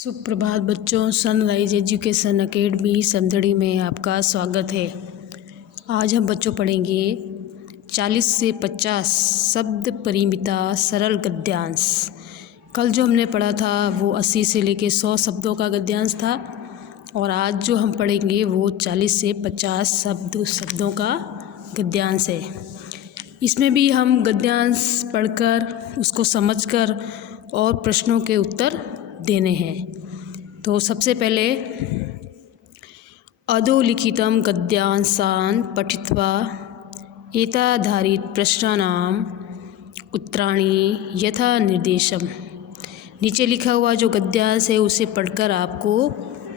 सुप्रभात बच्चों, sunrise education academy Samdari में आपका स्वागत है। आज हम बच्चों पढ़ेंगे 40 से 50 शब्द परिमिता सरल गद्यांश। कल जो हमने पढ़ा था वो 80 से लेके 100 शब्दों का गद्यांश था और आज जो हम पढ़ेंगे वो 40 से 50 शब्दों का गद्यांश है। इसमें भी हम गद्यांश पढ़कर उसको समझकर और प्रश्नों के उत्तर देने हैं। तो सबसे पहले अधोलिखितं गद्यांशान् पठित्वा एताधारित प्रश्नानां उत्तराणि यथा निर्देशम। नीचे लिखा हुआ जो गद्यांश है उसे पढ़कर आपको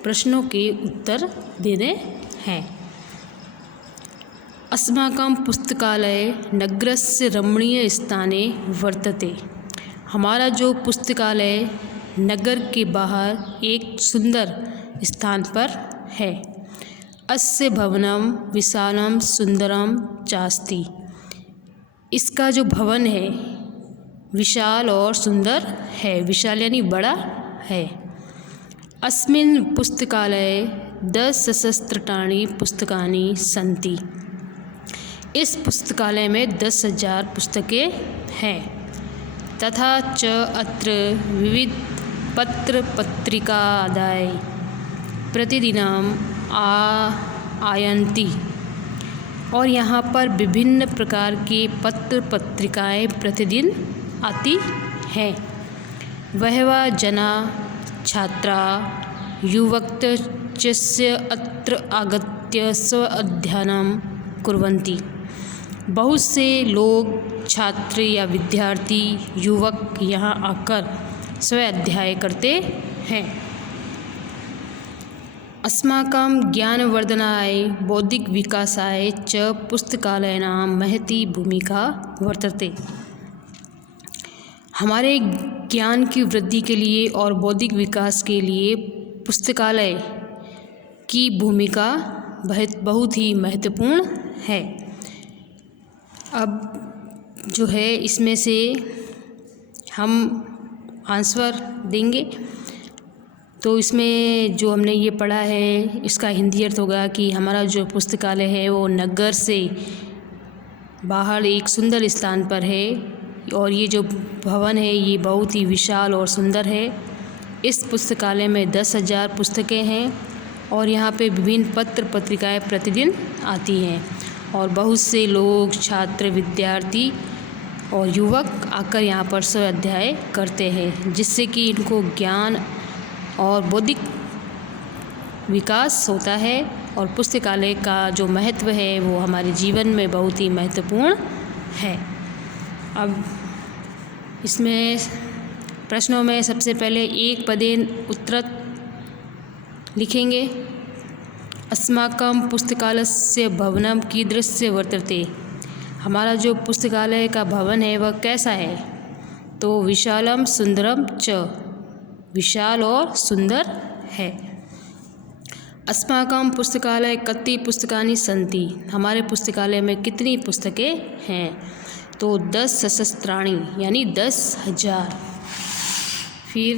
प्रश्नों के उत्तर देने हैं। अस्माकं पुस्तकालय नगरस्य रमणीयस्थाने वर्तते। हमारा जो पुस्तकालय नगर के बाहर एक सुंदर स्थान पर है। अस्य भवनम विशालम सुंदरम चास्ति। इसका जो भवन है विशाल और सुंदर है। विशाल यानी बड़ा है। अस्मिन् पुस्तकालये 10 सहस्राणि पुस्तकानि सन्ति। इस पुस्तकालय में 10,000 पुस्तकें हैं। तथा च अत्र विविध पत्र पत्रिकादय प्रतिदिनम आयन्ति। और यहाँ पर विभिन्न प्रकार के पत्र पत्रिकाएँ प्रतिदिन आती हैं। बहवः जना छात्रा युवकस्य अत्र आगत्य स्व अध्ययनं कुर्वन्ति। बहुत से लोग छात्र या विद्यार्थी युवक यहाँ आकर स्व अध्ययन करते हैं। अस्माकं ज्ञानवर्धनाय बौद्धिक विकासाय च पुस्तकालयानां महती भूमिका वर्तते। हमारे ज्ञान की वृद्धि के लिए और बौद्धिक विकास के लिए पुस्तकालय की भूमिका बहुत ही महत्वपूर्ण है। अब जो है इसमें से हम आंसर देंगे। तो इसमें जो हमने ये पढ़ा है इसका हिंदी अर्थ होगा कि हमारा जो पुस्तकालय है वो नगर से बाहर एक सुंदर स्थान पर है और ये जो भवन है ये बहुत ही विशाल और सुंदर है। इस पुस्तकालय में 10,000 पुस्तकें हैं और यहाँ पे विभिन्न पत्र पत्रिकाएँ प्रतिदिन आती हैं और बहुत से लोग छात्र विद्यार्थी और युवक आकर यहाँ पर स्व अध्ययन करते हैं, जिससे कि इनको ज्ञान और बौद्धिक विकास होता है। और पुस्तकालय का जो महत्व है वो हमारे जीवन में बहुत ही महत्वपूर्ण है। अब इसमें प्रश्नों में सबसे पहले एक पदेन उत्तर लिखेंगे। अस्माकं पुस्तकालयस्य भवनं कीदृशं वर्तते। हमारा जो पुस्तकालय का भवन है वह कैसा है। तो विशालम सुंदरम च, विशाल और सुंदर है। अस्माकं पुस्तकालय कति पुस्तकानि सन्ति। हमारे पुस्तकालय में कितनी पुस्तकें हैं। तो 10 सहस्राणि यानी 10,000। फिर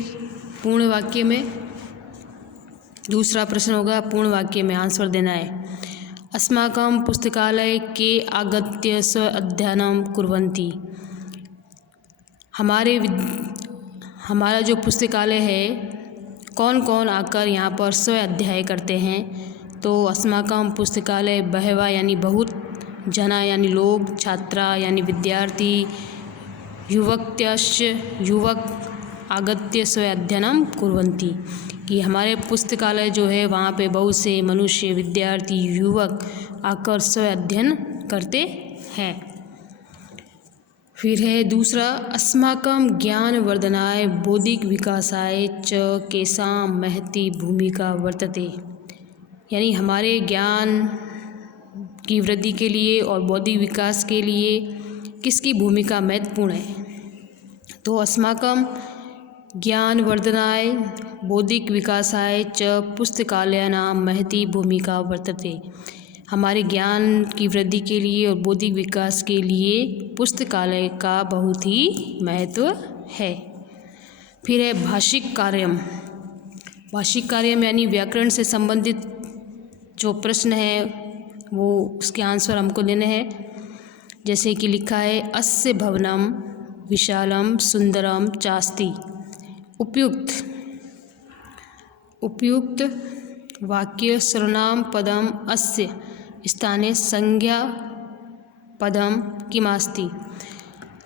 पूर्ण वाक्य में दूसरा प्रश्न होगा, पूर्ण वाक्य में आंसर देना है। अस्माकं पुस्तकालय के आगत्य स्व अध्ययनं कुर्वन्ति। हमारा जो पुस्तकालय है कौन कौन आकर यहाँ पर स्व अध्ययन करते हैं। तो अस्माकं पुस्तकालय बहवः यानी बहुत, जना यानी लोग, छात्रा यानी विद्यार्थी, युवक्यश्च युवक, आगत्य स्व अध्ययनं कुर्वन्ति। कि हमारे पुस्तकालय जो है वहाँ पे बहुत से मनुष्य, विद्यार्थी, युवक आकर स्व अध्ययन करते हैं। फिर है दूसरा, अस्माकं ज्ञानवर्धनाय बौद्धिक विकासाय च केषां महती भूमिका वर्तते। यानी हमारे ज्ञान की वृद्धि के लिए और बौद्धिक विकास के लिए किसकी भूमिका महत्वपूर्ण है। तो अस्माकं ज्ञानवर्धनाय बौद्धिक विकासाय च पुस्तकालयानां महती भूमिका वर्तते। हमारे ज्ञान की वृद्धि के लिए और बौद्धिक विकास के लिए पुस्तकालय का बहुत ही महत्व है। फिर है भाषिक कार्यम। भाषिक कार्य में यानी व्याकरण से संबंधित जो प्रश्न है वो उसके आंसर हमको देने हैं। जैसे कि लिखा है अस्य भवनम विशालम सुंदरम चास्ति। उपयुक्त वाक्य सर्वनाम पदम अस्य स्थाने संज्ञा पदम किमास्ति।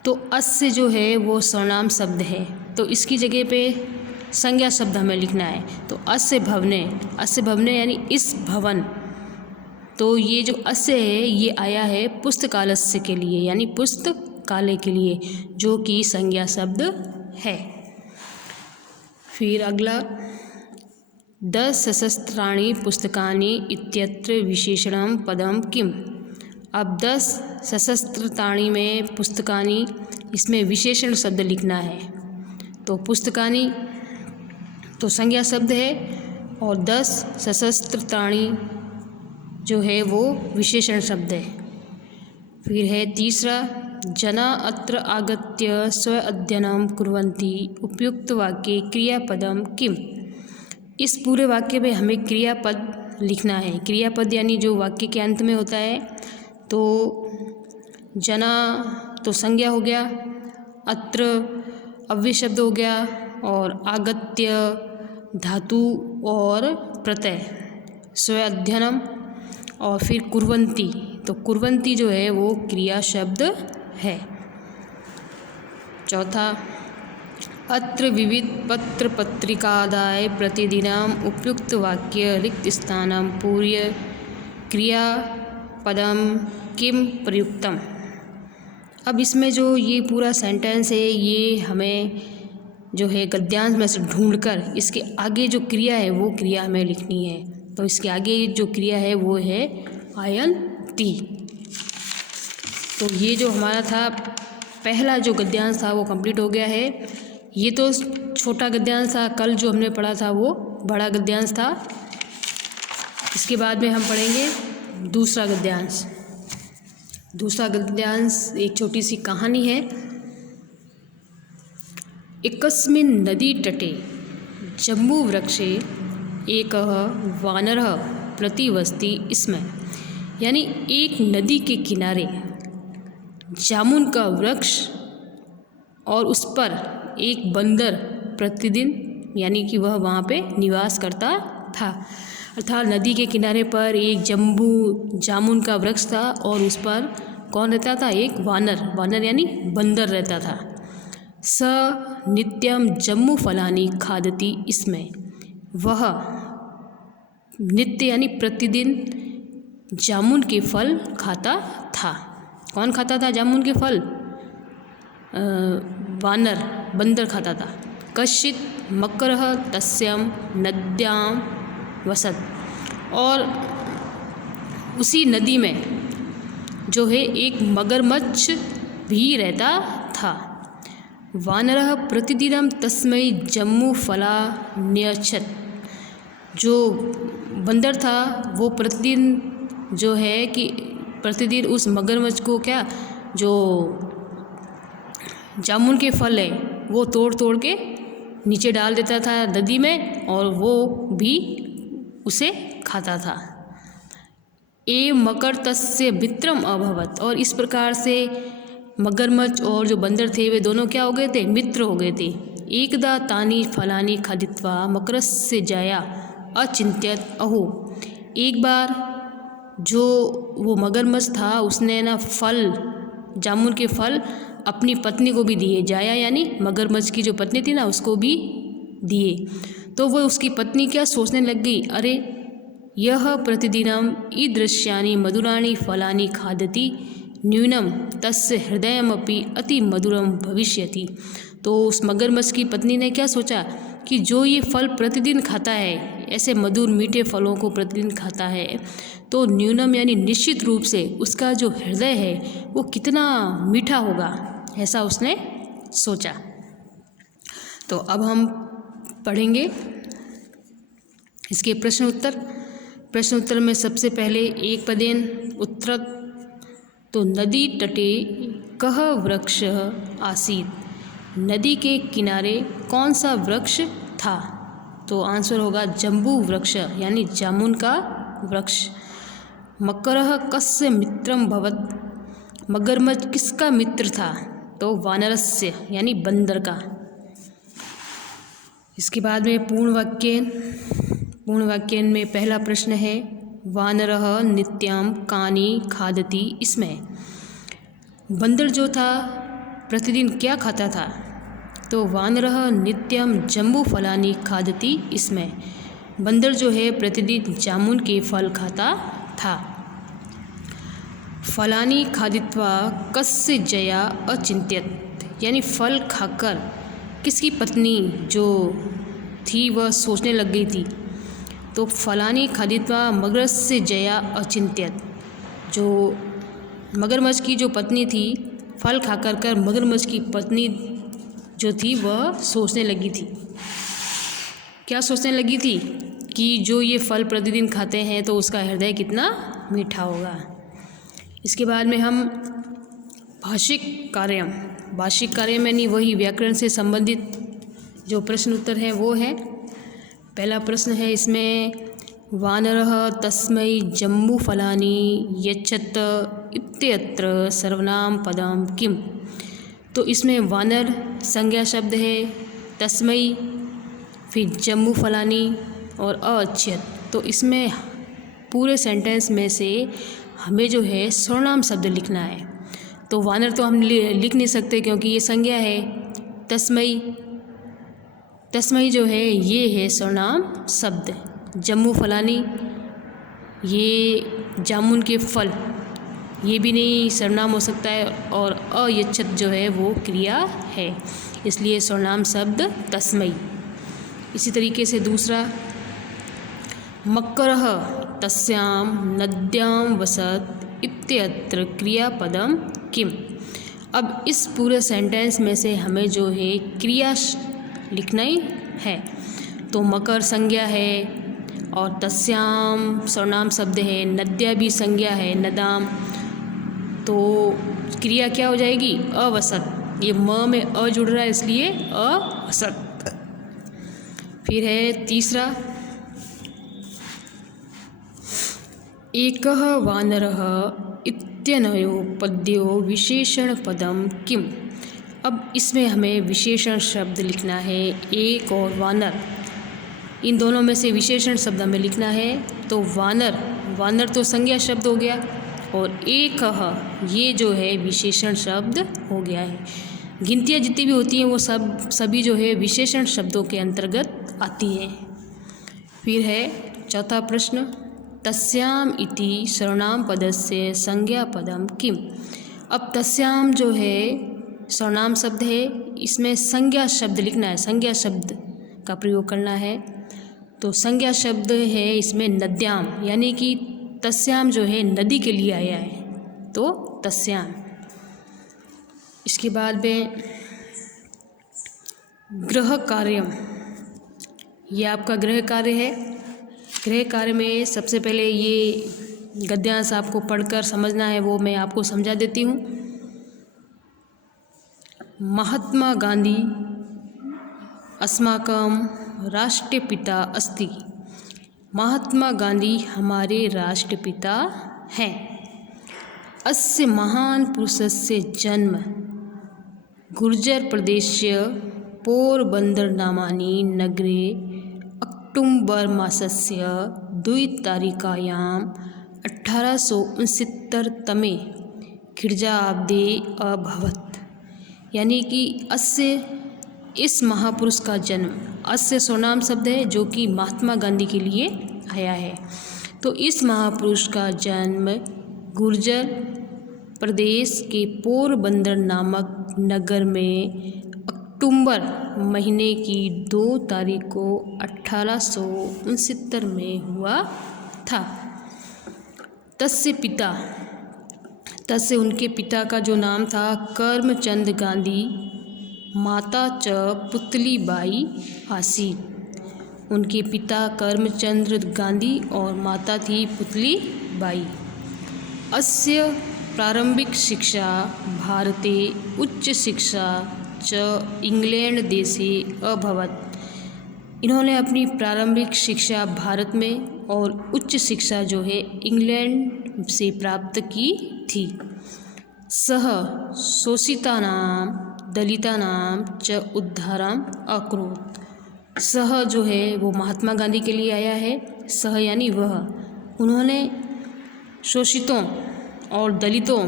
तो अस्य जो है वो सर्वनाम शब्द है, तो इसकी जगह पे संज्ञा शब्द हमें लिखना है। तो अस्य भवने यानी इस भवन। तो ये जो अस्य है ये आया है पुस्तकालस्य के लिए, यानी पुस्तकालय के लिए, जो कि संज्ञा शब्द है। फिर अगला 10 सशस्त्राणि पुस्तकानि इत्यत्र विशेषणम पदम किम। अब 10 सशस्त्राणि में पुस्तकानि, इसमें विशेषण शब्द लिखना है। तो पुस्तकानि तो संज्ञा शब्द है और 10 सशस्त्राणि जो है वो विशेषण शब्द है। फिर है तीसरा, जना अत्र आगत्य स्व अध्ययनम कुर्वन्ति। उपयुक्त वाक्ये क्रियापदम किम। इस पूरे वाक्य में हमें क्रियापद लिखना है। क्रियापद यानी जो वाक्य के अंत में होता है। तो जना तो संज्ञा हो गया, अत्र अव्यय शब्द हो गया, और आगत्य धातु और प्रत्यय, स्व अध्ययनम, और फिर कुर्वन्ति। तो कुर्वन्ति जो है वो क्रिया शब्द है। चौथा, अत्र विविध पत्र पत्रिकादाय प्रतिदिनम उपयुक्त वाक्य रिक्त स्थानम पूर्य क्रियापदम किम प्रयुक्तम। अब इसमें जो ये पूरा सेंटेंस है ये हमें जो है गद्यांश में से ढूंढकर इसके आगे जो क्रिया है वो क्रिया हमें लिखनी है। तो इसके आगे जो क्रिया है वो है आयन्ति। तो ये जो हमारा था पहला जो गद्यांश था वो कंप्लीट हो गया है। ये तो छोटा गद्यांश था, कल जो हमने पढ़ा था वो बड़ा गद्यांश था। इसके बाद में हम पढ़ेंगे दूसरा गद्यांश। दूसरा गद्यांश एक छोटी सी कहानी है। एकस्मिन् नदी तटे जम्बूवृक्षे एकः वानरः प्रतिवसति स्म। यानी एक नदी के किनारे जामुन का वृक्ष और उस पर एक बंदर प्रतिदिन, यानी कि वह वहाँ पे निवास करता था। अर्थात नदी के किनारे पर एक जामुन का वृक्ष था और उस पर कौन रहता था, एक वानर यानी बंदर रहता था। स नित्यम जम्मू फलानी खादती इसमें, वह नित्य यानी प्रतिदिन जामुन के फल खाता था। कौन खाता था जामुन के फल? बंदर खाता था। कश्चित मकरः तस्यां नद्यां वसत। और उसी नदी में जो है एक मगरमच्छ भी रहता था। वानरः प्रतिदिनं तस्मै जम्मू फला न्यच्छत्। जो बंदर था वो प्रतिदिन जो है कि प्रतिदिन उस मगरमच्छ को क्या, जो जामुन के फल है वो तोड़ तोड़ के नीचे डाल देता था नदी में, और वो भी उसे खाता था। ए मकर तस्य मित्रम अभवत। और इस प्रकार से मगरमच्छ और जो बंदर थे वे दोनों क्या हो गए थे, मित्र हो गए थे। एकदा तानी फलानी खादित्वा मकरस्य जाया अचिंत्यत अहो। एक बार जो वो मगरमच्छ था उसने ना जामुन के फल अपनी पत्नी को भी दिए। जाया यानी मगरमच्छ की जो पत्नी थी ना उसको भी दिए। तो वो उसकी पत्नी क्या सोचने लग गई, अरे यह प्रतिदिनम ईदृश्यानि मधुराणि फलानि खादति न्यूनम तस्य हृदयमपि अति मधुरम भविष्यति। तो उस मगरमच्छ की पत्नी ने क्या सोचा कि जो ये फल प्रतिदिन खाता है, ऐसे मधुर मीठे फलों को प्रतिदिन खाता है, तो न्यूनम यानी निश्चित रूप से उसका जो हृदय है वो कितना मीठा होगा, ऐसा उसने सोचा। तो अब हम पढ़ेंगे इसके प्रश्न उत्तर में सबसे पहले एक पदेन उत्तर। तो नदी तटे कः वृक्ष आसीत्। नदी के किनारे कौन सा वृक्ष था। तो आंसर होगा जम्बू वृक्ष यानी जामुन का वृक्ष। मकरः कस्य मित्रम भवत्, मगरमच्छ किसका मित्र था, तो वानरस्य यानी बंदर का। इसके बाद में पूर्ण वाक्य में पहला प्रश्न है वानरः नित्यं कानि खादति इसमें, बंदर जो था प्रतिदिन क्या खाता था, तो वानरः नित्यं जम्बू फलानि खादति इसमें, बंदर जो है प्रतिदिन जामुन के फल खाता था। फलानि खादित्वा कस्य जया अचिंत्यत, यानी फल खाकर किसकी पत्नी जो थी वह सोचने लग गई थी, तो फलानि खादित्वा मगरस्य जया अचिंत्यत, जो मगरमच्छ की जो पत्नी थी फल खाकर मगरमच्छ की पत्नी जो थी वह सोचने लगी थी। क्या सोचने लगी थी कि जो ये फल प्रतिदिन खाते हैं तो उसका हृदय कितना मीठा होगा। इसके बाद में हम भाषिक कार्य में नहीं वही व्याकरण से संबंधित जो प्रश्न उत्तर है वो है। पहला प्रश्न है इसमें वानरः तस्मै जम्बू फलानि यच्छत इत्यत्र सर्वनाम पदम किम, तो इसमें वानर संज्ञा शब्द है, तस्मै फिर जम्बू फलानि और अच्छत, तो इसमें पूरे सेंटेंस में से हमें जो है सर्वनाम शब्द लिखना है। तो वानर तो हम लिख नहीं सकते क्योंकि ये संज्ञा है, तस्मै जो है ये है सर्वनाम शब्द, जम्बू फलानि ये जामुन के फल ये भी नहीं सर्वनाम हो सकता है, और अयच्छत जो है वो क्रिया है, इसलिए सर्वनाम शब्द तस्मै। इसी तरीके से दूसरा मकरः तस्यां नद्यां वसत् इत्यत्र क्रियापदम किम, अब इस पूरे सेंटेंस में से हमें जो है क्रिया लिखना ही है। तो मकर संज्ञा है और तस्याम सर्वनाम शब्द है, नद्या भी संज्ञा है नदाम, तो क्रिया क्या हो जाएगी अवसत, ये म में अ जुड़ रहा है इसलिए अवसत। फिर है तीसरा एकः वानरः इत्यनयो पद्यो विशेषण पदम किम, अब इसमें हमें विशेषण शब्द लिखना है, एक और वानर इन दोनों में से विशेषण शब्द हमें लिखना है। तो वानर तो संज्ञा शब्द हो गया और एकः ये जो है विशेषण शब्द हो गया है। गिनतियाँ जितनी भी होती हैं वो सभी जो है विशेषण शब्दों के अंतर्गत आती हैं। फिर है चौथा प्रश्न तस्याम इति सर्वनाम पदस्य संज्ञा पदम किम, अब तस्याम जो है सर्वनाम शब्द है, इसमें संज्ञा शब्द लिखना है, संज्ञा शब्द का प्रयोग करना है। तो संज्ञा शब्द है इसमें नद्याम, यानी कि तस्याम जो है नदी के लिए आया है, तो तस्याम। इसके बाद में गृह कार्यम, ये आपका गृह कार्य है। गृह कार्य में सबसे पहले ये गद्यांश आपको पढ़कर समझना है, वो मैं आपको समझा देती हूँ। महात्मा गांधी अस्माकं राष्ट्रपिता अस्ति, महात्मा गांधी हमारे राष्ट्रपिता हैं। अस्य महान पुरुषस्य जन्म गुर्जर प्रदेशस्य पोरबंदर नामानि नगरे अक्टूबर मासस्य 2 तारिकायां 1869 तमे ख्रीष्टाब्दे अभवत्, यानी कि अस्य इस महापुरुष का जन्म, अस्य सर्वनाम शब्द है जो कि महात्मा गांधी के लिए आया है। तो इस महापुरुष का जन्म गुर्जर प्रदेश के पोरबंदर नामक नगर में अक्टूबर महीने की 2 तारीख को 1869 में हुआ था। तस्य उनके पिता का जो नाम था करमचंद गांधी, माता च पुतलीबाई आसीत्, उनके पिता करमचंद्र गांधी और माता थी पुतलीबाई। अस्य प्रारंभिक शिक्षा भारते उच्च शिक्षा च इंग्लैंड देशे अभवत्, इन्होंने अपनी प्रारंभिक शिक्षा भारत में और उच्च शिक्षा जो है इंग्लैंड से प्राप्त की थी। सः शोषितानां दलितानां च उद्धारम् अकरोत्। सह जो है वो महात्मा गांधी के लिए आया है। सह यानी वह, उन्होंने शोषितों और दलितों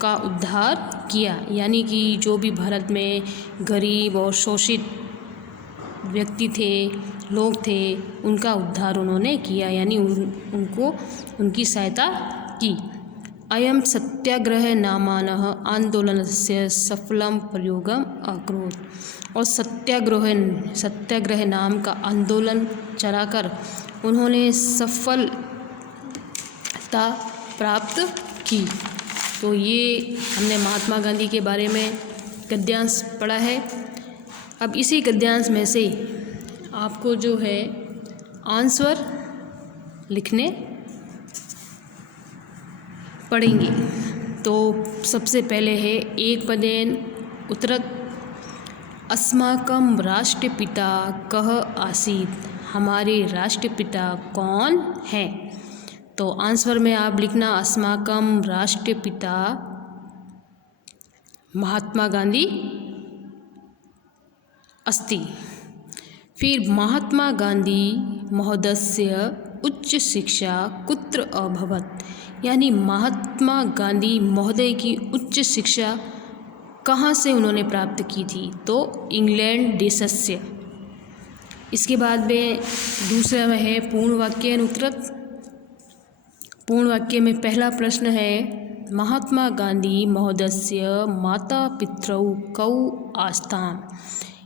का उद्धार किया, यानी कि जो भी भारत में गरीब और शोषित व्यक्ति थे, लोग थे, उनका उद्धार उन्होंने किया, यानी उनको उनकी सहायता की। अयं सत्याग्रह नामानः आंदोलनस्य सफलं प्रयोगम् अकरोत्। और सत्याग्रह नाम का आंदोलन चलाकर उन्होंने सफलता प्राप्त की। तो ये हमने महात्मा गांधी के बारे में गद्यांश पढ़ा है। अब इसी गद्यांश में से आपको जो है आंसर लिखने पढ़ेंगे। तो सबसे पहले है एक पदेन उत्तरत् अस्माकं राष्ट्रपिता कः आसीत्। हमारे राष्ट्रपिता कौन हैं? तो आंसर में आप लिखना अस्माकं राष्ट्रपिता महात्मा गांधी अस्ति। फिर महात्मा गांधी महोदयस्य उच्च शिक्षा कुत्र अभवत्, यानी महात्मा गांधी महोदय की उच्च शिक्षा कहाँ से उन्होंने प्राप्त की थी? तो इंग्लैंड देशस्य। इसके बाद में दूसरा में है पूर्ण वाक्येन उत्तरत्। पूर्ण वाक्य में पहला प्रश्न है महात्मा गांधी महोदयस्य माता पितरौ कौ आस्ताम्।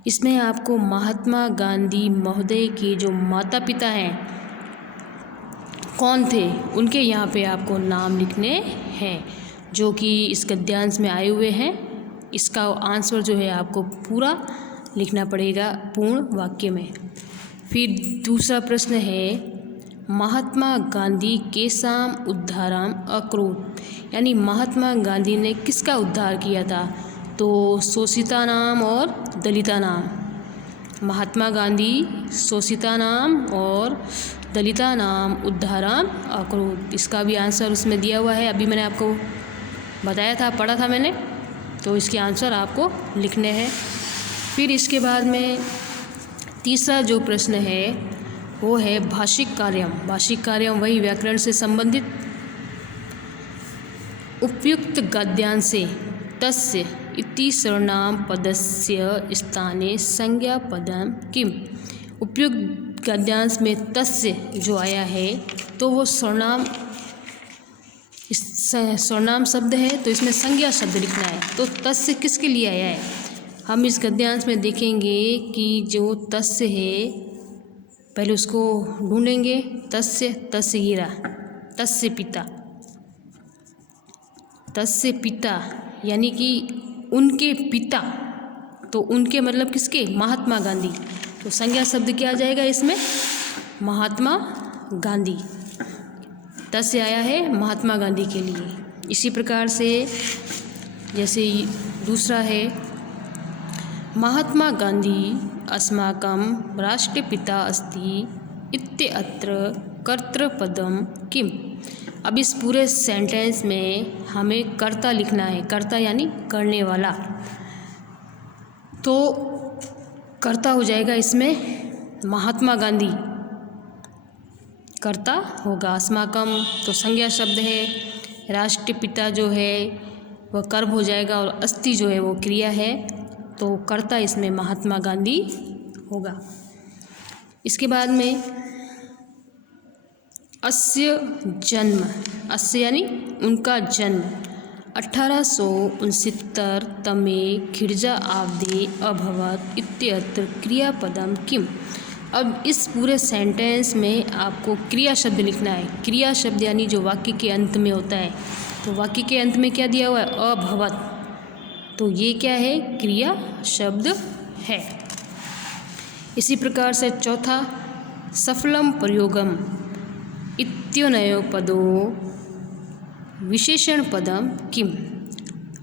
इसमें आपको महात्मा गांधी महोदय के जो माता पिता हैं कौन थे, उनके यहाँ पे आपको नाम लिखने हैं, जो कि इस गद्यांश में आए हुए हैं। इसका आंसर जो है आपको पूरा लिखना पड़ेगा पूर्ण वाक्य में। फिर दूसरा प्रश्न है महात्मा गांधी केषाम् उद्धारम् अकरोत्, यानी महात्मा गांधी ने किसका उद्धार किया था? तो शोषितानाम और दलितानाम। महात्मा गांधी शोषितानाम और दलितानाम उद्धारम् अकरोत्। इसका भी आंसर उसमें दिया हुआ है, अभी मैंने आपको बताया था, पढ़ा था मैंने। तो इसके आंसर आपको लिखने हैं। फिर इसके बाद में तीसरा जो प्रश्न है वो है भाषिक कार्यम। भाषिक कार्यम वही व्याकरण से संबंधित। उपयुक्त गद्यांशे तस्य इति सर्वनाम पदस्य स्थाने संज्ञा पदम किम। उपयुक्त गद्यांश में तस्य जो आया है तो वो सर्वनाम शब्द है, तो इसमें संज्ञा शब्द लिखना है। तो तस्य किसके लिए आया है? हम इस गद्यांश में देखेंगे कि जो तस्य है पहले उसको ढूंढेंगे। तस्य गिरा, तस्य पिता यानी कि उनके पिता। तो उनके मतलब किसके? महात्मा गांधी। तो संज्ञा शब्द क्या आ जाएगा इसमें? महात्मा गांधी। तस्य आया है महात्मा गांधी के लिए। इसी प्रकार से जैसे दूसरा है महात्मा गांधी अस्माकं राष्ट्रपिता अस्ति इत्यत्र कर्तृपदम किम। अब इस पूरे सेंटेंस में हमें कर्ता लिखना है। कर्ता यानी करने वाला। तो कर्ता हो जाएगा इसमें महात्मा गांधी, कर्ता होगा। अस्माकं तो संज्ञा शब्द है, राष्ट्रपिता जो है वह कर्म हो जाएगा और अस्ति जो है वो क्रिया है। तो कर्ता इसमें महात्मा गांधी होगा। इसके बाद में अस्य जन्म, अस्य यानी उनका जन्म 1869 तमे खिर्जा आवधे अभवत् इत्यत्र क्रियापदम किम। अब इस पूरे सेंटेंस में आपको क्रिया शब्द लिखना है। क्रिया शब्द यानी जो वाक्य के अंत में होता है। तो वाक्य के अंत में क्या दिया हुआ है? अभवत्। तो ये क्या है? क्रिया शब्द है। इसी प्रकार से चौथा सफलम प्रयोगम इत्योनयो पदो विशेषण पदम किम।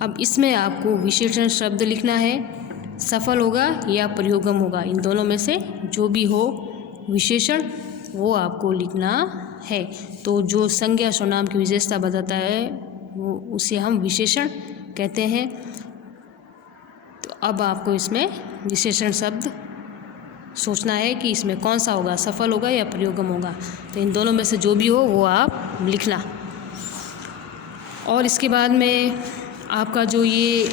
अब इसमें आपको विशेषण शब्द लिखना है। सफल होगा या प्रयोगम होगा, इन दोनों में से जो भी हो विशेषण वो आपको लिखना है। तो जो संज्ञा सर्वनाम की विशेषता बताता है वो उसे हम विशेषण कहते हैं। तो अब आपको इसमें विशेषण शब्द सोचना है कि इसमें कौन सा होगा, सफल होगा या प्रयोगम होगा। तो इन दोनों में से जो भी हो वो आप लिखना। और इसके बाद में आपका जो ये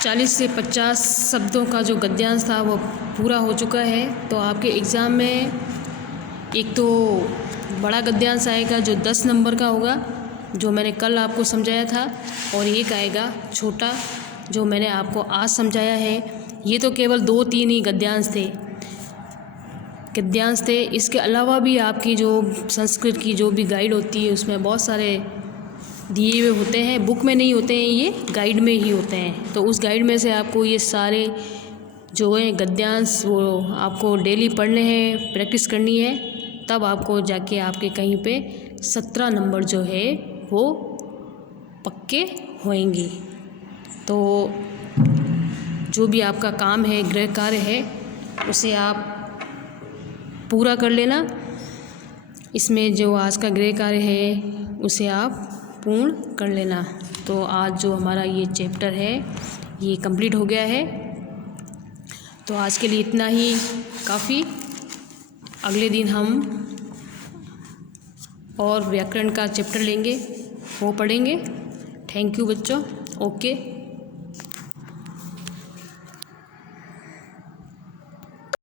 40 से 50 शब्दों का जो गद्यांश था वो पूरा हो चुका है। तो आपके एग्ज़ाम में एक तो बड़ा गद्यांश आएगा जो 10 नंबर का होगा, जो मैंने कल आपको समझाया था, और एक आएगा छोटा जो मैंने आपको आज समझाया है। ये तो केवल 2-3 ही गद्यांश थे। इसके अलावा भी आपकी जो संस्कृत की जो भी गाइड होती है उसमें बहुत सारे दिए हुए होते हैं, बुक में नहीं होते हैं, ये गाइड में ही होते हैं। तो उस गाइड में से आपको ये सारे जो हैं गद्यांश वो आपको डेली पढ़ने हैं, प्रैक्टिस करनी है, तब आपको जाके आपके कहीं पे 17 नंबर जो है वो पक्के होंगे। तो जो भी आपका काम है, गृह कार्य है, उसे आप पूरा कर लेना। इसमें जो आज का गृह कार्य है उसे आप पूर्ण कर लेना। तो आज जो हमारा ये चैप्टर है ये कंप्लीट हो गया है। तो आज के लिए इतना ही काफ़ी। अगले दिन हम और व्याकरण का चैप्टर लेंगे, वो पढ़ेंगे। थैंक यू बच्चों। ओके।